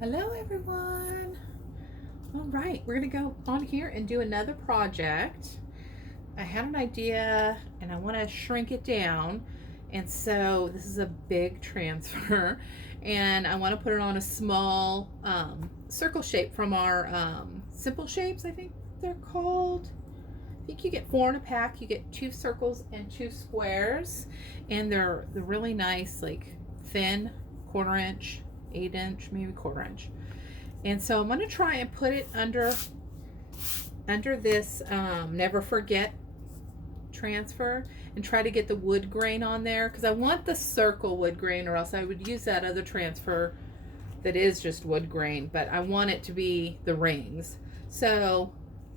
Hello everyone. All right, we're gonna go on here and do another project. I had an idea and I want to shrink it down, and so this is a big transfer and I want to put it on a small circle shape from our Simple Shapes, I think they're called. I think you get 4 in a pack. You get 2 circles and 2 squares, and they're really nice, like thin, 1/4 inch, 1/8 inch, maybe 1/4 inch. And so I'm going to try and put it under this Never Forget transfer, and try to get the wood grain on there, because I want the circle wood grain, or else I would use that other transfer that is just wood grain, but I want it to be the rings. So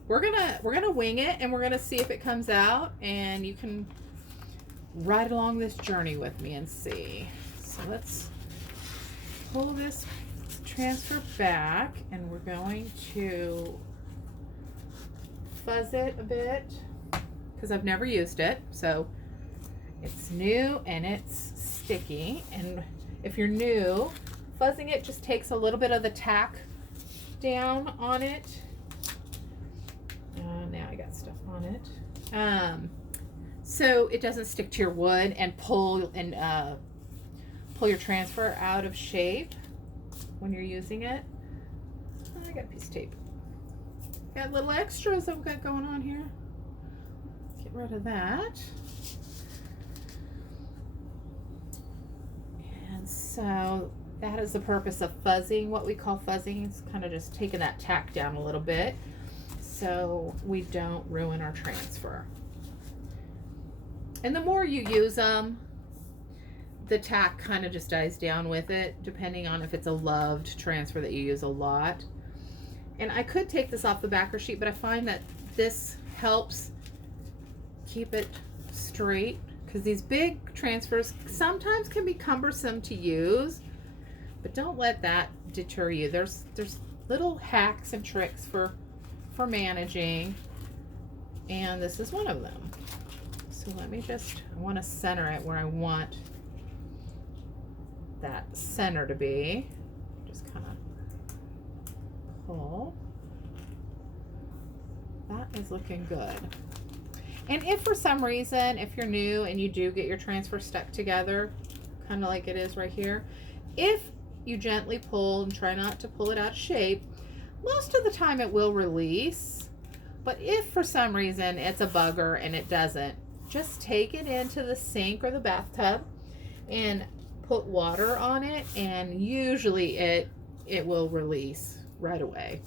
we're gonna wing it, and we're gonna see if it comes out, and you can ride along this journey with me and see. So let's pull this transfer back, and we're going to fuzz it a bit because I've never used it, so it's new and it's sticky. And if you're new, fuzzing it just takes a little bit of the tack down on it. Now I got stuff on it, so it doesn't stick to your wood and pull your transfer out of shape when you're using it. Oh, I got a piece of tape. Got little extras I've got going on here. Get rid of that. And so that is the purpose of fuzzing. What we call fuzzing is kind of just taking that tack down a little bit so we don't ruin our transfer. And the more you use them, the tack kind of just dies down with it, depending on if it's a loved transfer that you use a lot. And I could take this off the backer sheet, but I find that this helps keep it straight, because these big transfers sometimes can be cumbersome to use, but don't let that deter you. There's little hacks and tricks for managing, and this is one of them. So let me I want to center it where I want that center to be. Just kind of pull. That is looking good. And if for some reason, if you're new and you do get your transfer stuck together, kind of like it is right here, if you gently pull and try not to pull it out of shape, most of the time it will release. But if for some reason it's a bugger and it doesn't, just take it into the sink or the bathtub and put water on it, and usually it will release right away.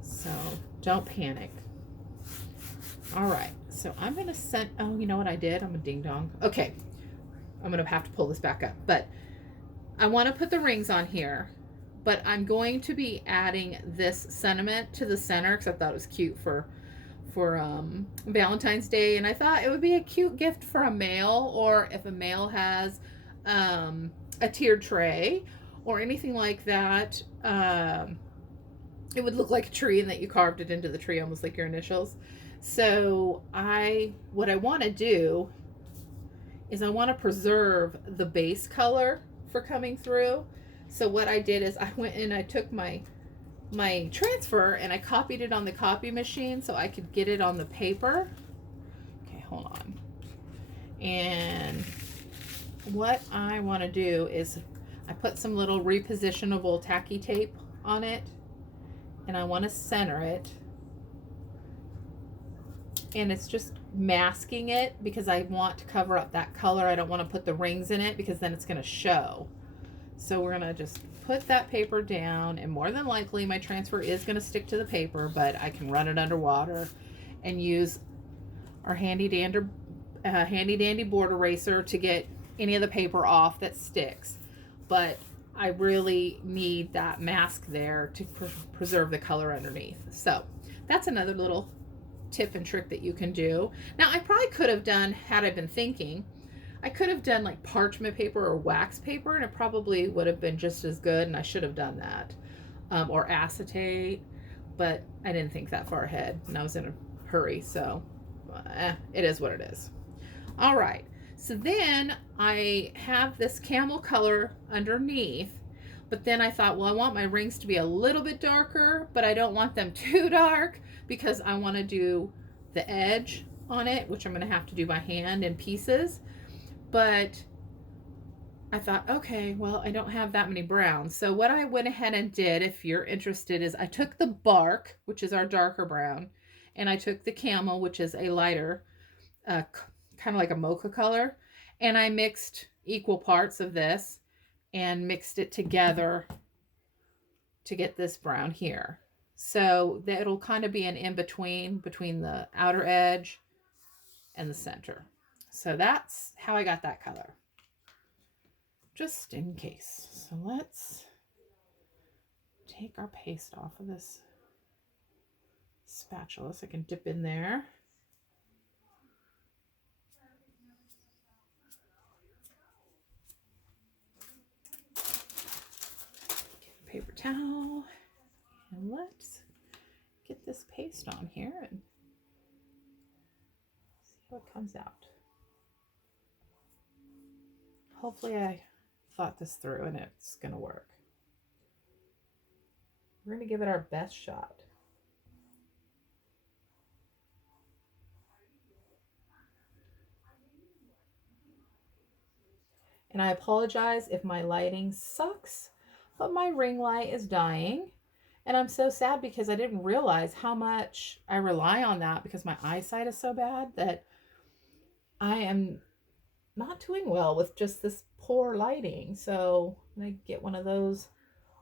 So don't panic. All right, so I'm gonna send, oh, you know what I did? I'm a ding dong. Okay, I'm gonna have to pull this back up, but I want to put the rings on here, but I'm going to be adding this sentiment to the center because I thought it was cute for Valentine's Day, and I thought it would be a cute gift for a male, or if a male has a tiered tray or anything like that, it would look like a tree, and that you carved it into the tree almost like your initials. So what I want to do is I want to preserve the base color for coming through. So what I did is I went and I took my transfer and I copied it on the copy machine so I could get it on the paper. Okay, hold on. And what I want to do is I put some little repositionable tacky tape on it, and I want to center it, and it's just masking it because I want to cover up that color. I don't want to put the rings in it because then it's going to show. So we're going to just put that paper down, and more than likely my transfer is going to stick to the paper, but I can run it underwater and use our handy dandy board eraser to get any of the paper off that sticks. But I really need that mask there to preserve the color underneath. So that's another little tip and trick that you can do. Now, I probably could have done, had I been thinking, I could have done like parchment paper or wax paper, and it probably would have been just as good, and I should have done that, or acetate, but I didn't think that far ahead, and I was in a hurry, so it is what it is. All right, so then I have this camel color underneath, But then I thought, well, I want my rings to be a little bit darker, but I don't want them too dark because I want to do the edge on it, which I'm going to have to do by hand in pieces. But I thought, okay, well, I don't have that many browns. So what I went ahead and did, if you're interested, is I took the bark, which is our darker brown, and I took the camel, which is a lighter, kind of like a mocha color, and I mixed equal parts of this and mixed it together to get this brown here. So that it'll kind of be an in-between between the outer edge and the center. So that's how I got that color, just in case. So let's take our paste off of this spatula so I can dip in there. Get a paper towel and let's get this paste on here and see what comes out. Hopefully I thought this through and it's going to work. We're going to give it our best shot. And I apologize if my lighting sucks, but my ring light is dying. And I'm so sad because I didn't realize how much I rely on that because my eyesight is so bad that I am not doing well with just this poor lighting. So I'm going to get one of those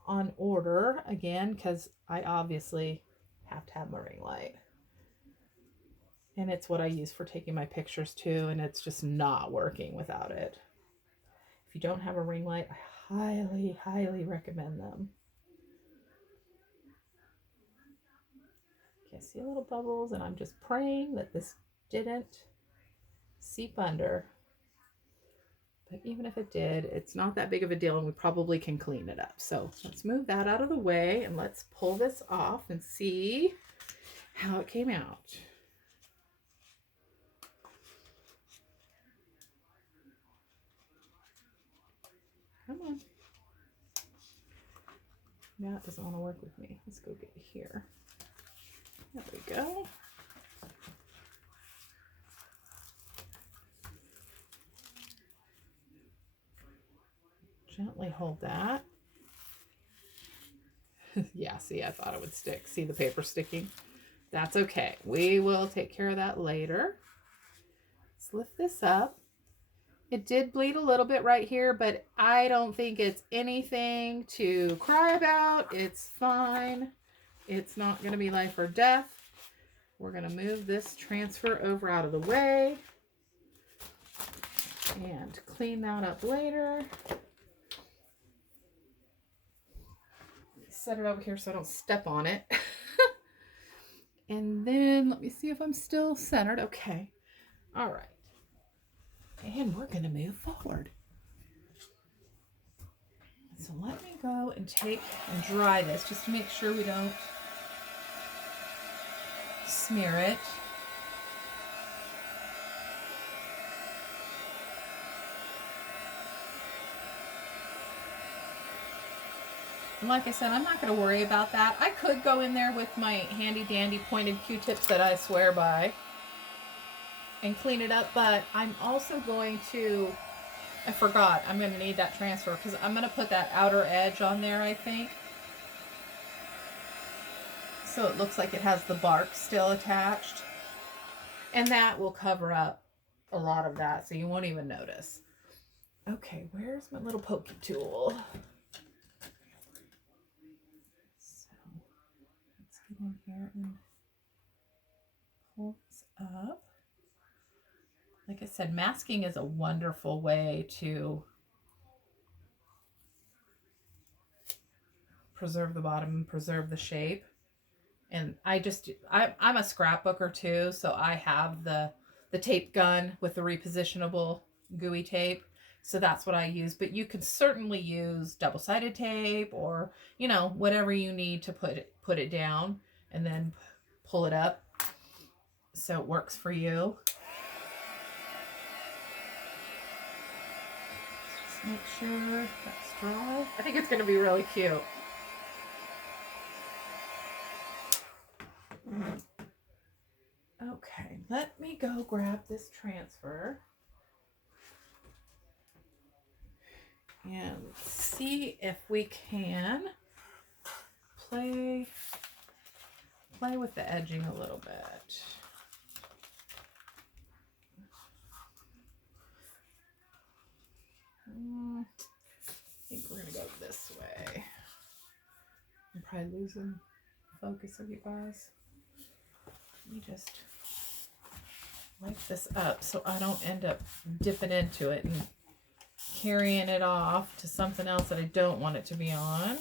on order again because I obviously have to have my ring light. And it's what I use for taking my pictures too, and it's just not working without it. If you don't have a ring light, I highly, highly recommend them. Okay, see a little bubbles, and I'm just praying that this didn't seep under. But even if it did, it's not that big of a deal, and we probably can clean it up. So let's move that out of the way, and let's pull this off and see how it came out. Come on. That doesn't want to work with me. Let's go get here. There we go. Gently hold that. Yeah, see, I thought it would stick. See the paper sticking? That's okay. We will take care of that later. Let's lift this up. It did bleed a little bit right here, but I don't think it's anything to cry about. It's fine. It's not going to be life or death. We're going to move this transfer over out of the way and clean that up later. Set it over here so I don't step on it. And then let me see if I'm still centered. Okay. All right. And we're going to move forward. So let me go and take and dry this just to make sure we don't smear it. And like I said, I'm not going to worry about that. I could go in there with my handy dandy pointed Q-tips that I swear by and clean it up, but I'm also going to, I forgot, I'm going to need that transfer because I'm going to put that outer edge on there, I think. So it looks like it has the bark still attached. And that will cover up a lot of that, so you won't even notice. Okay, where's my little pokey tool? So let's get in here and pull this up. Like I said, masking is a wonderful way to preserve the bottom and preserve the shape. And I'm a scrapbooker too, so I have the tape gun with the repositionable gooey tape. So that's what I use. But you can certainly use double-sided tape or, you know, whatever you need to put it down and then pull it up so it works for you. Make sure that's dry. I think it's going to be really cute. Okay, let me go grab this transfer and see if we can play with the edging a little bit. I think we're gonna go this way. I'm probably losing focus of you guys. Let me just wipe this up so I don't end up dipping into it and carrying it off to something else that I don't want it to be on.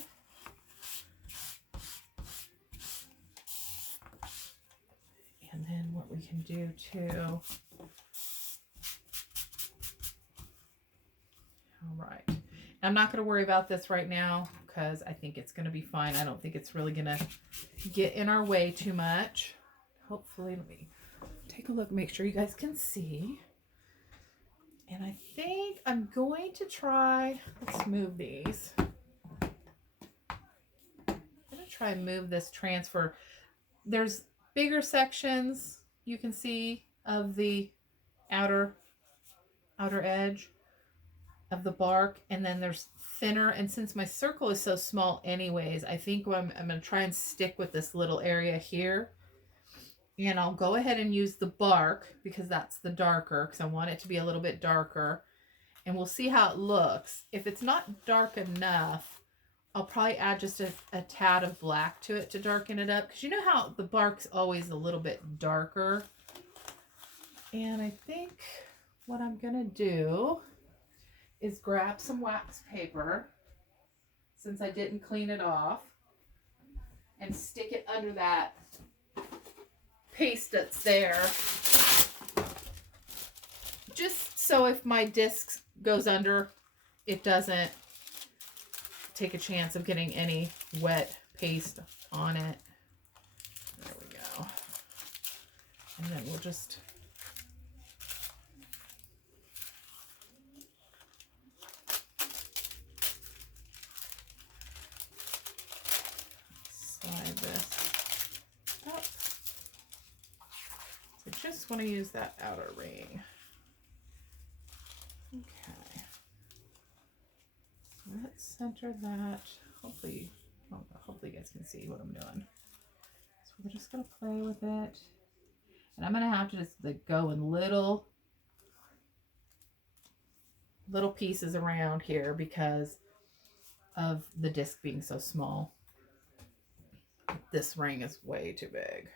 And then what we can do too. All right. I'm not going to worry about this right now because I think it's going to be fine. I don't think it's really going to get in our way too much. Hopefully, let me take a look, make sure you guys can see. And I think I'm going to try, let's move these. I'm going to try and move this transfer. There's bigger sections you can see of the outer edge of the bark, and then there's thinner, and since my circle is so small anyways, I think I'm going to try and stick with this little area here, and I'll go ahead and use the bark because that's the darker, because I want it to be a little bit darker, and we'll see how it looks. If it's not dark enough, I'll probably add just a tad of black to it to darken it up, because you know how the bark's always a little bit darker. And I think what I'm going to do is grab some wax paper, since I didn't clean it off, and stick it under that paste that's there. Just so if my disc goes under, it doesn't take a chance of getting any wet paste on it. There we go. And then we'll just slide this up. So just want to use that outer ring. Okay. Let's center that. Hopefully you guys can see what I'm doing. So we're just going to play with it. And I'm going to have to just go in little pieces around here because of the disc being so small. This ring is way too big.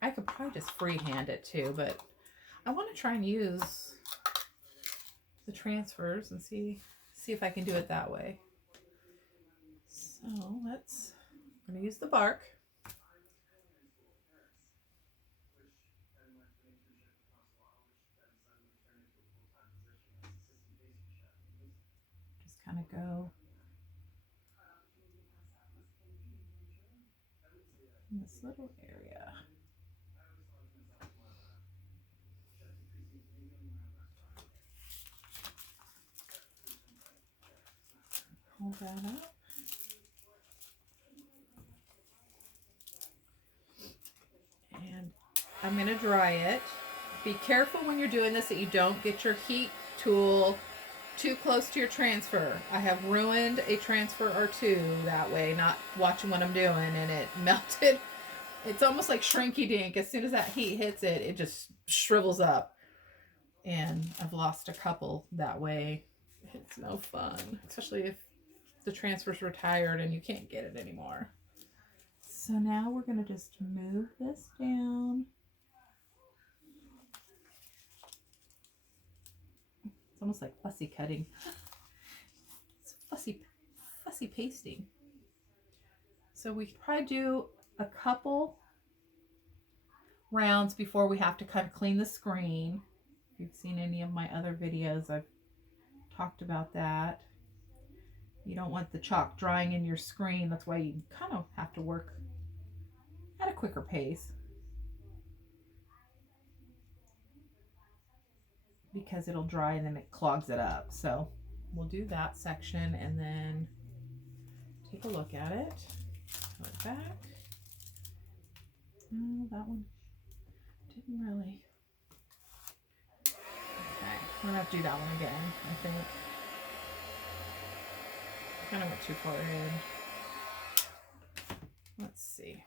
I could probably just freehand it too, but I want to try and use the transfers and see if I can do it that way. So I'm going to use the bark. Just kind of go in this little area. Hold that up. And I'm going to dry it. Be careful when you're doing this that you don't get your heat tool too close to your transfer. I have ruined a transfer or two that way, not watching what I'm doing, and it melted. It's almost like shrinky dink. As soon as that heat hits it, it just shrivels up. And I've lost a couple that way. It's no fun, especially if the transfer's retired and you can't get it anymore. So now we're going to just move this down. It's almost like fussy cutting. It's fussy pasting. So we could probably do a couple rounds before we have to kind of clean the screen. If you've seen any of my other videos, I've talked about that. You don't want the chalk drying in your screen. That's why you kind of have to work at a quicker pace, because it'll dry and then it clogs it up. So we'll do that section and then take a look at it. Go back. No, that one didn't really. Okay, we're gonna have to do that one again, I think. Kind of went too far in. Let's see.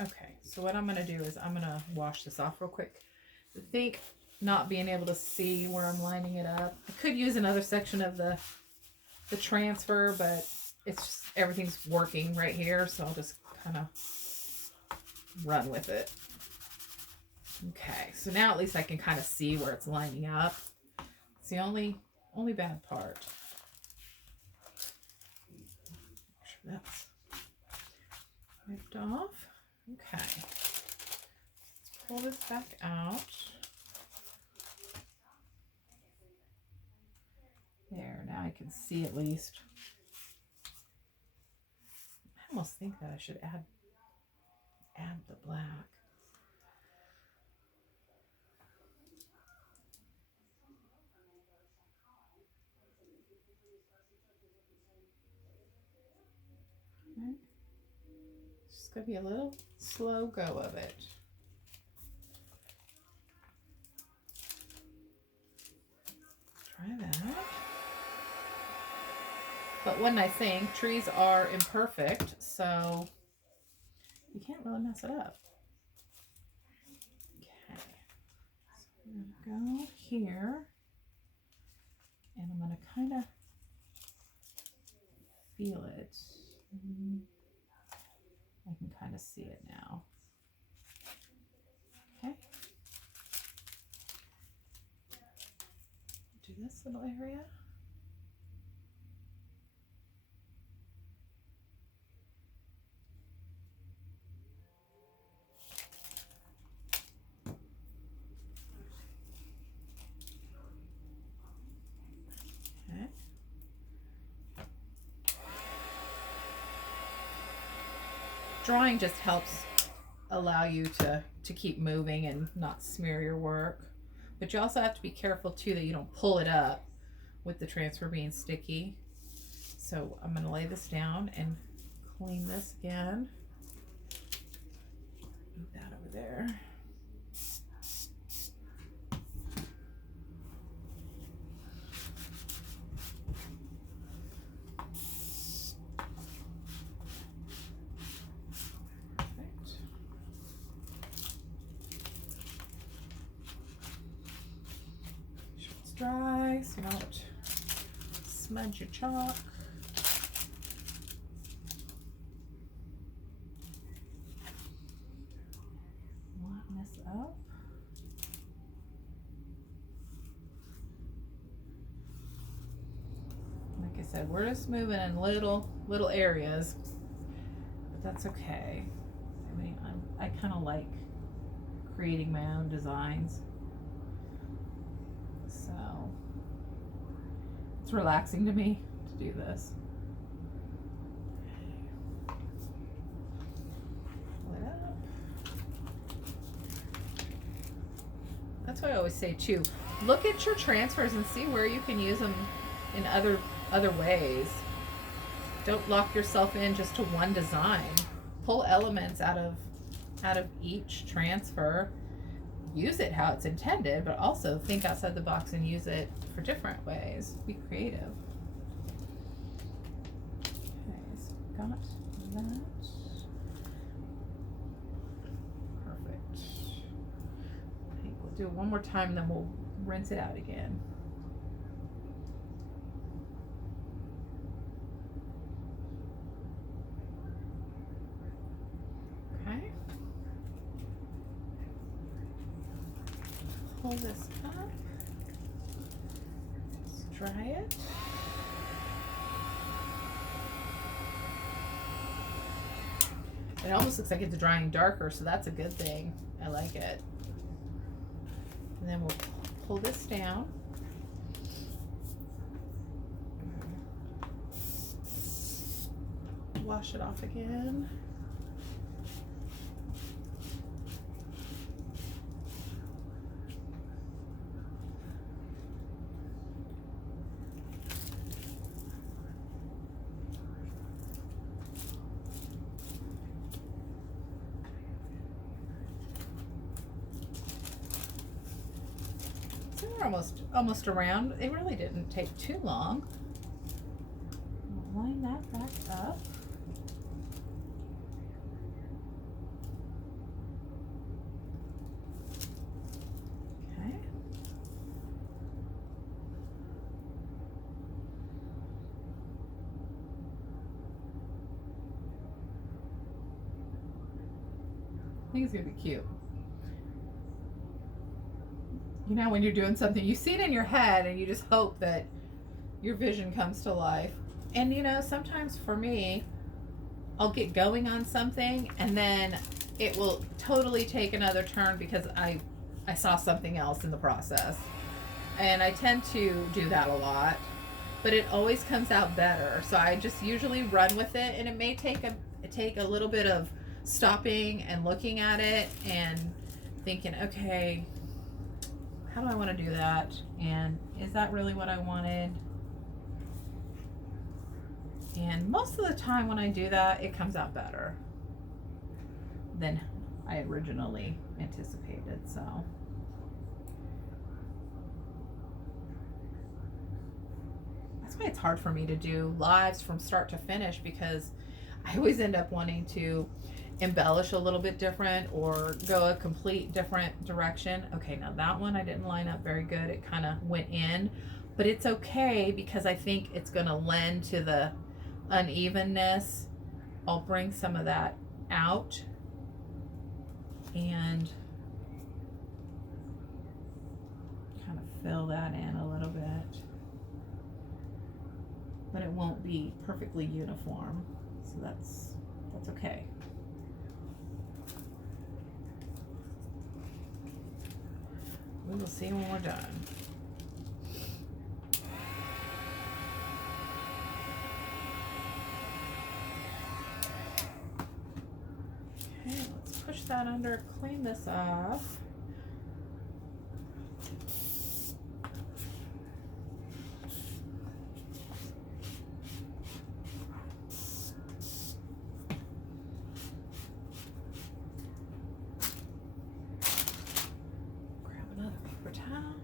Okay, so what I'm gonna do is I'm gonna wash this off real quick. I think not being able to see where I'm lining it up. I could use another section of the transfer, but it's just, everything's working right here, so I'll just kind of run with it. Okay, so now at least I can kind of see where it's lining up. It's the only bad part. Make sure that's wiped off. Okay, let's pull this back out. There, now I can see at least. I almost think that I should add the black. Okay. It's just gonna be a little slow go of it. Try that. But one nice thing, trees are imperfect, so you can't really mess it up. Okay, so I'm gonna go here, and I'm gonna kind of feel it. I can kind of see it now. Okay. Do this little area. Okay. Drawing just helps allow you to keep moving and not smear your work. But you also have to be careful too that you don't pull it up with the transfer being sticky. So I'm going to lay this down and clean this again. Move that over there. Dry so you don't smudge your chalk. Line this up. Like I said, we're just moving in little areas, but that's okay. I mean, I kind of like creating my own designs. So it's relaxing to me to do this. Pull it up. That's what I always say too. Look at your transfers and see where you can use them in other ways. Don't lock yourself in just to one design. Pull elements out of each transfer. Use it how it's intended, but also think outside the box and use it for different ways. Be creative. Okay, so got that. Perfect. I think we'll do it one more time and then we'll rinse it out again. Okay. Pull this up, let's dry it. It almost looks like it's drying darker, so that's a good thing. I like it. And then we'll pull this down. Wash it off again. we're almost around. It really didn't take too long. Line that back up. Okay. I think it's gonna be cute. You know, when you're doing something, you see it in your head and you just hope that your vision comes to life. And you know, sometimes for me, I'll get going on something and then it will totally take another turn because I saw something else in the process. And I tend to do that a lot, but it always comes out better. So I just usually run with it, and it may take a little bit of stopping and looking at it and thinking, okay, how do I want to do that? And is that really what I wanted? And most of the time when I do that, it comes out better than I originally anticipated. So that's why it's hard for me to do lives from start to finish, because I always end up wanting to embellish a little bit different or go a complete different direction. Okay, now that one I didn't line up very good. It kind of went in, but it's okay because I think it's going to lend to the unevenness. I'll bring some of that out and kind of fill that in a little bit, but it won't be perfectly uniform, so that's okay. We will see when we're done. Okay, let's push that under, clean this off. Grab another paper towel.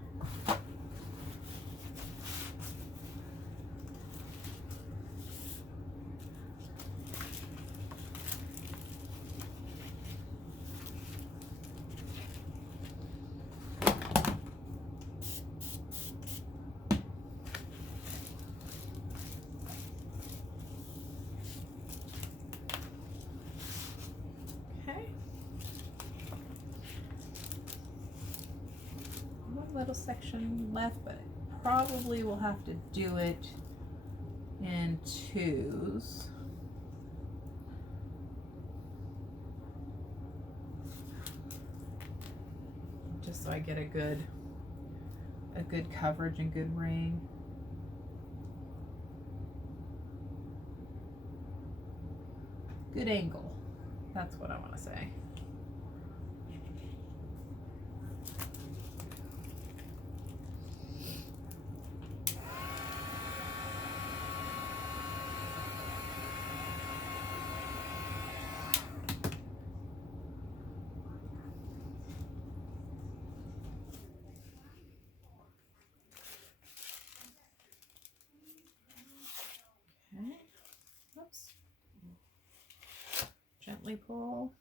Little section left, but probably will have to do it in twos. Just so I get a good coverage and good ring. Good angle. That's what I want to say. Oops. Gently pull.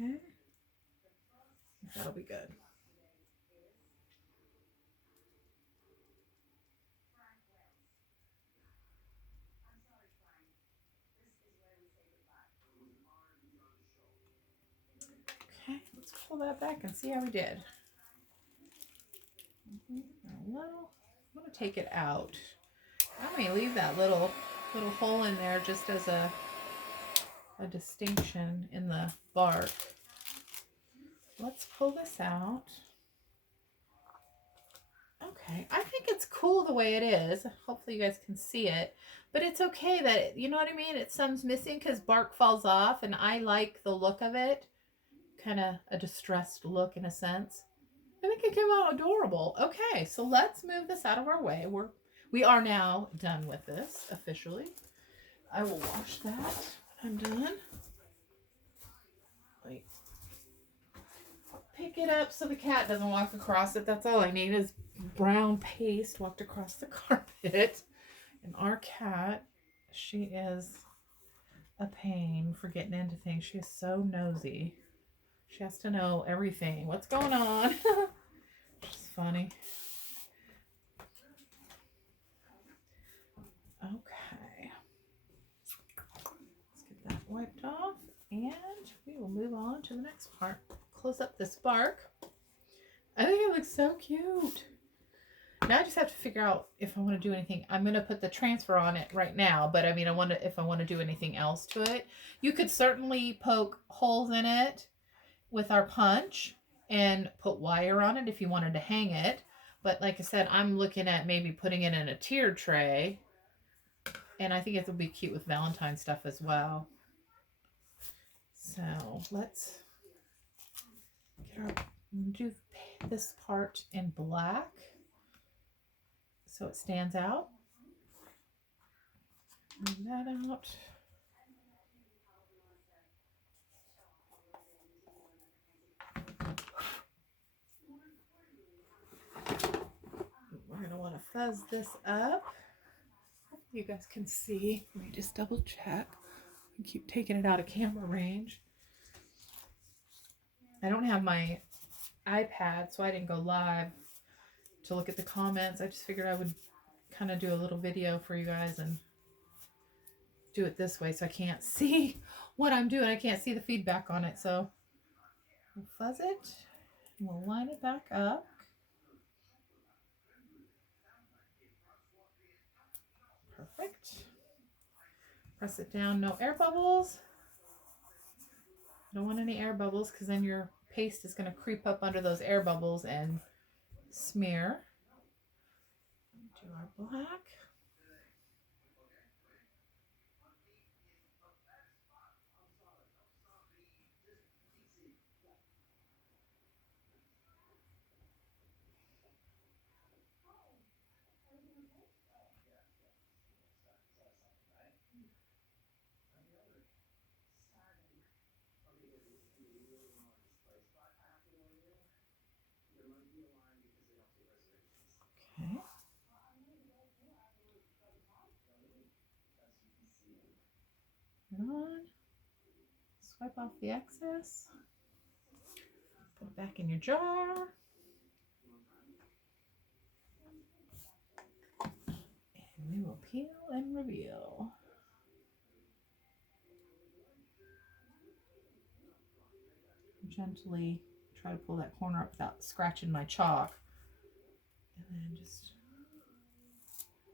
Okay. That'll be good. Okay, let's pull that back and see how we did. I'm going to take it out. I may leave that little hole in there just as a distinction in the bark. Let's pull this out. Okay, I think it's cool the way it is. Hopefully you guys can see it, but it's okay that, you know what I mean? It's some's missing because bark falls off, and I like the look of it. Kind of a distressed look in a sense. I think it came out adorable. Okay, so let's move this out of our way. We're we are now done with this officially. I will wash that when I'm done. Like, pick it up so the cat doesn't walk across it. That's all I need is brown paste walked across the carpet. And our cat, she is a pain for getting into things. She is so nosy. She has to know everything. What's going on? She's funny. Okay. Let's get that wiped off. And we will move on to the next part. Close up this bark. I think it looks so cute. Now I just have to figure out if I want to do anything. I'm going to put the transfer on it right now, but I mean, if I want to do anything else to it. You could certainly poke holes in it with our punch and put wire on it if you wanted to hang it. But like I said, I'm looking at maybe putting it in a tiered tray. And I think it will be cute with Valentine stuff as well. So let's do this part in black so it stands out. Move that out. We're going to want to fuzz this up. You guys can see. Let me just double check. I keep taking it out of camera range. I don't have my iPad, so I didn't go live to look at the comments. I just figured I would kind of do a little video for you guys and do it this way so I can't see what I'm doing. I can't see the feedback on it. So we'll fuzz it and we'll line it back up. Perfect. Press it down. No air bubbles. Don't want any air bubbles because then your paste is going to creep up under those air bubbles and smear. Do our black. Okay. Put it on. Swipe off the excess. Put it back in your jar. And we will peel and reveal. Gently try to pull that corner up without scratching my chalk. And then just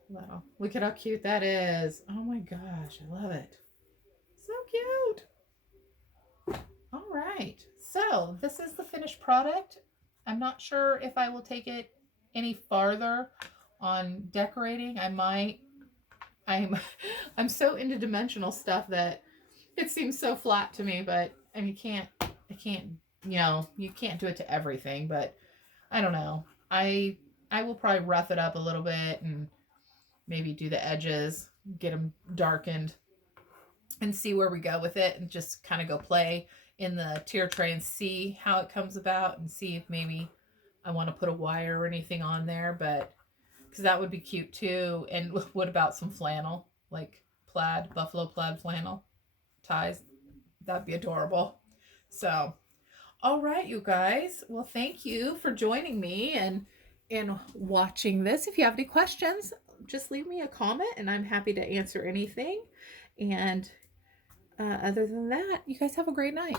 pull that off. Look at how cute that is. Oh my gosh, I love it. So cute. All right, so this is the finished product. I'm not sure if I will take it any farther on decorating. I might. I'm so into dimensional stuff that it seems so flat to me, but I mean, I can't, you can't do it to everything, but I don't know. I will probably rough it up a little bit and maybe do the edges, get them darkened and see where we go with it and just kind of go play in the tier tray and see how it comes about and see if maybe I want to put a wire or anything on there, but because that would be cute too. And what about some flannel, like plaid, buffalo plaid flannel ties? That'd be adorable. So, all right, you guys. Well, thank you for joining me and watching this. If you have any questions, just leave me a comment and I'm happy to answer anything. And other than that, you guys have a great night.